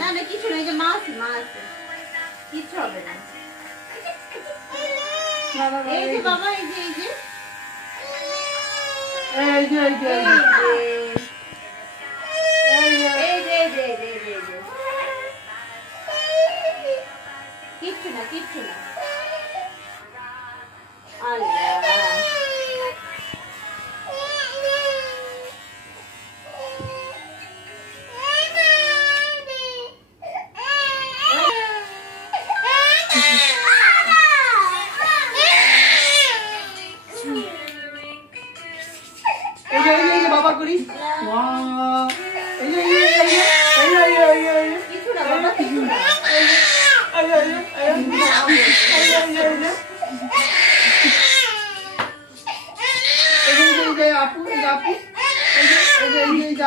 না না কিছু নেই, যে মা আছে, মা আছে, কিছু হবে না। এই যে বাবা, এই যে এই যে এই যে এই যে কিচ্ছু না, কিচ্ছু না। আল্লাহ বাবা করি কিছু না বাবা, কিছু না।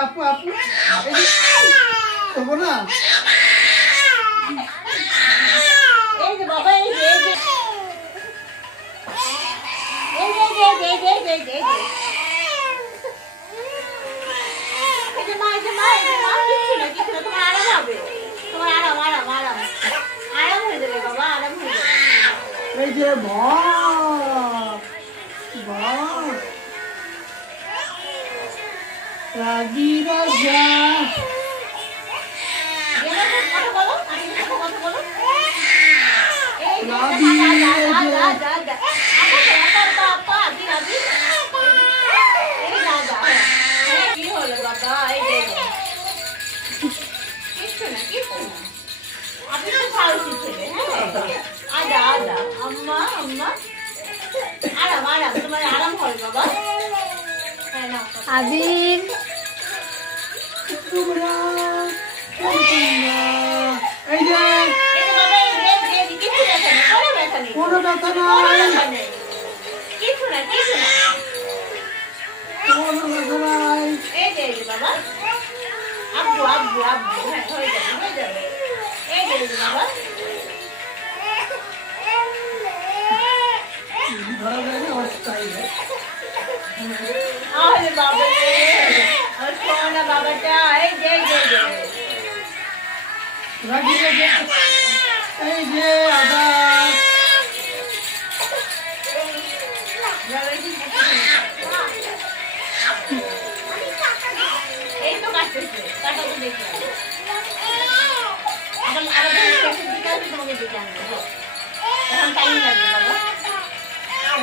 আপু আপু আপু আপু না এই যে বাবা, এই যে এই যে মা, এই যে মা, কিচ্ছু না, কিচ্ছু না, তোমার আরাম হবে, তোমার আরাম আরাম আরাম আরাম হয়ে যাবে বাবা, আরাম হয়ে যাবে। এই যে রাগি রাজা কথা বলো, আমি কথা বলো। এই যে কি হলো বাবা, এই যে কিচ্ছু না, কিচ্ছু না, আপনি তো সাহসী ছেলে। হ্যাঁ আদা আদা, আম্মা আম্মা, আরাম আরাম, তোমার আরাম হবে বাবা। হ্যাঁ না আবির তোমরা এই যে বাবা, এই যে কিচ্ছু ব্যথা নেই, কোনো ব্যথা নেই, কোনো ব্যথা নাই কিচ্ছু না, কিচ্ছু না। কোনো ব্যথা নাই এই যে বাবা, আব্বু আব্বু আব্বু, হ্যাঁ হয়ে যাবে, হয়ে যাবে। এই যে বাবা, ধরা যায় না অবস্থায় আরে বাবা রে, আর সোনা বাবাটা, এই যে রাগি রাজা এই যে আদা এই তো কাটতেছে, কাটা তো দেখলাম। আবার শেষের দিকে আসবে, তোমাকে দিকে আনবো, এখন টাইম লাগবে বাবা।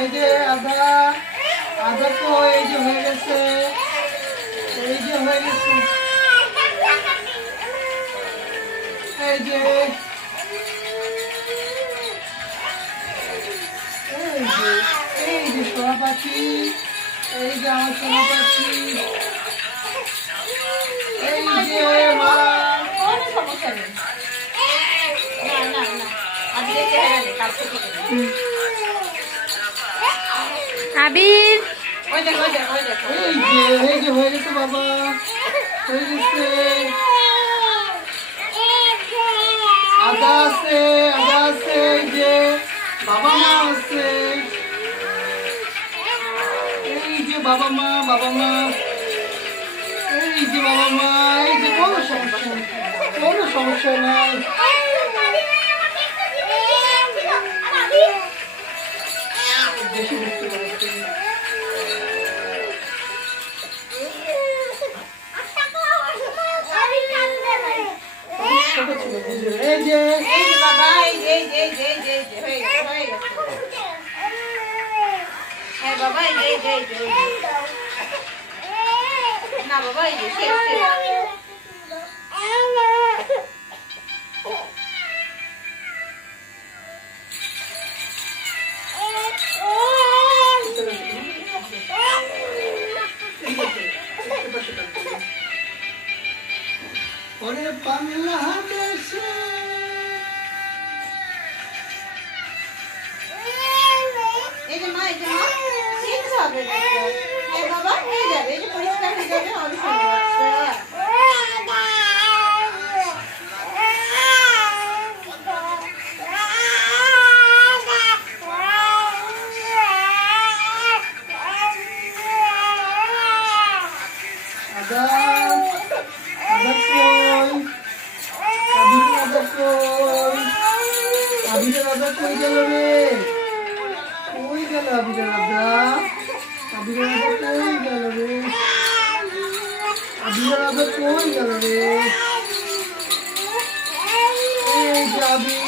এই যে আদা আদা তো এই যে হয়ে গেছে, এই যে হয়ে গেছে, এই যে এই যে সোনা পাখি, এই যে আমার সোনা পাখি, এই যে মা কোনো সমস্যা নেই, না না না, আজকে চেহারা নেই, কালকে থেকে নেই। আবির ওই দেখো, ওই দেখো, ওই দেখো, এই যে হয়ে গেছে বাবা, হয়ে গেছে, আদা আছে, এই যে বাবা মা আছে, এই যে বাবা মা এই যে বাবা মা, এই যে কোনো সমস্যা নাই। বেশি বুঝতে পারছি না। ছোট ছিল বুঝলে, এই যে বাবা, এই যে হয়ে গেছে, হয়ে গেছে। হ্যাঁ বাবা, এই যে না বাবা, এই যে শেষ শেষ। ওরে বাংলাদেশে এই যে মা, কিচ্ছু হবে না। এই বাবা, হয়ে যাবে, এই যে পরিষ্কার হয়ে যাবে, অনেক সুন্দর বাচ্চা। আদা আদা তো কই গেল রে? কই গেল আবিরের আদা? আবিরের আদা কই গেল রে? আবিরের আদা কই গেল রে? এই যে আবির।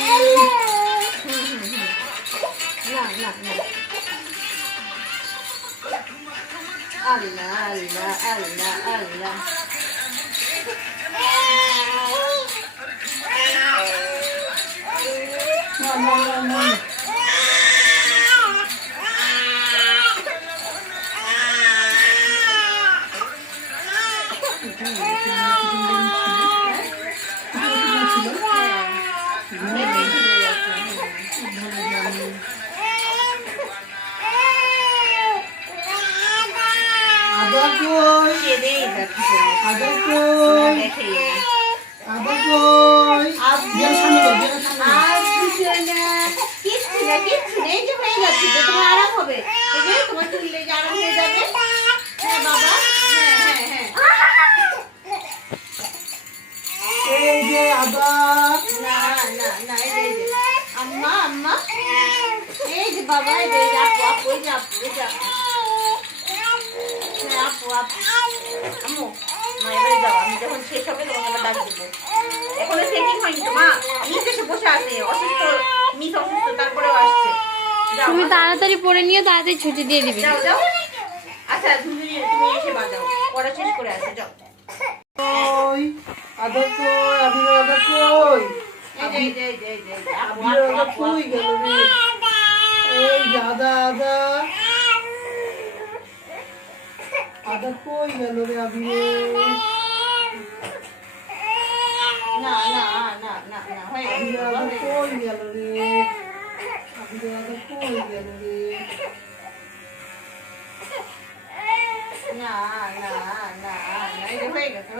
না আল্লাহ আল্লাহ আল্লাহ আল্লাহ না। আদা কই? আদা কই? আদা কই? গেল সামনে গেল, গেল সামনে গেল। কিচ্ছু নেই, এই যে হয়ে যাচ্ছে তো, তোমার আরাম হবে, এই যে তোমার চুললে যে আরাম হয়ে যাবে। হ্যাঁ বাবা, হ্যাঁ এই যে আদা। না এই যে আম্মা এই যে বাবা, এই যে আপু এই যে আপু হ্যাঁ আপু আম্মু মা এবারে যাও, আমি যখন শেষ হবে তোমাকে আবার ডাক দেবো। এখনো সেটিং হয়নি তো মা, নিচে এসে বসে আছে, অসুস্থ মিস অসুস্থ, তারপরেও আসছে। যাও তুমি মা, তাড়াতাড়ি পরে নিয়ে তাড়াতাড়ি ছুটি দিয়ে দিবে। যাও আচ্ছা তুমি এসে বাজাও, পড়া শেষ করে আসো, যাও। কই? আদা কই? আবিরের আদা কই? এই যে আপু আবিরের আদা কই গেল রে? এই যে আদা কই গেল রে আবিরের? না হয়ে আবিরের গেছে, আদা হয়ে গেছে। কই গেল রে? আবিরের আদা কই গেল রে? না এই যে হয়ে গেছে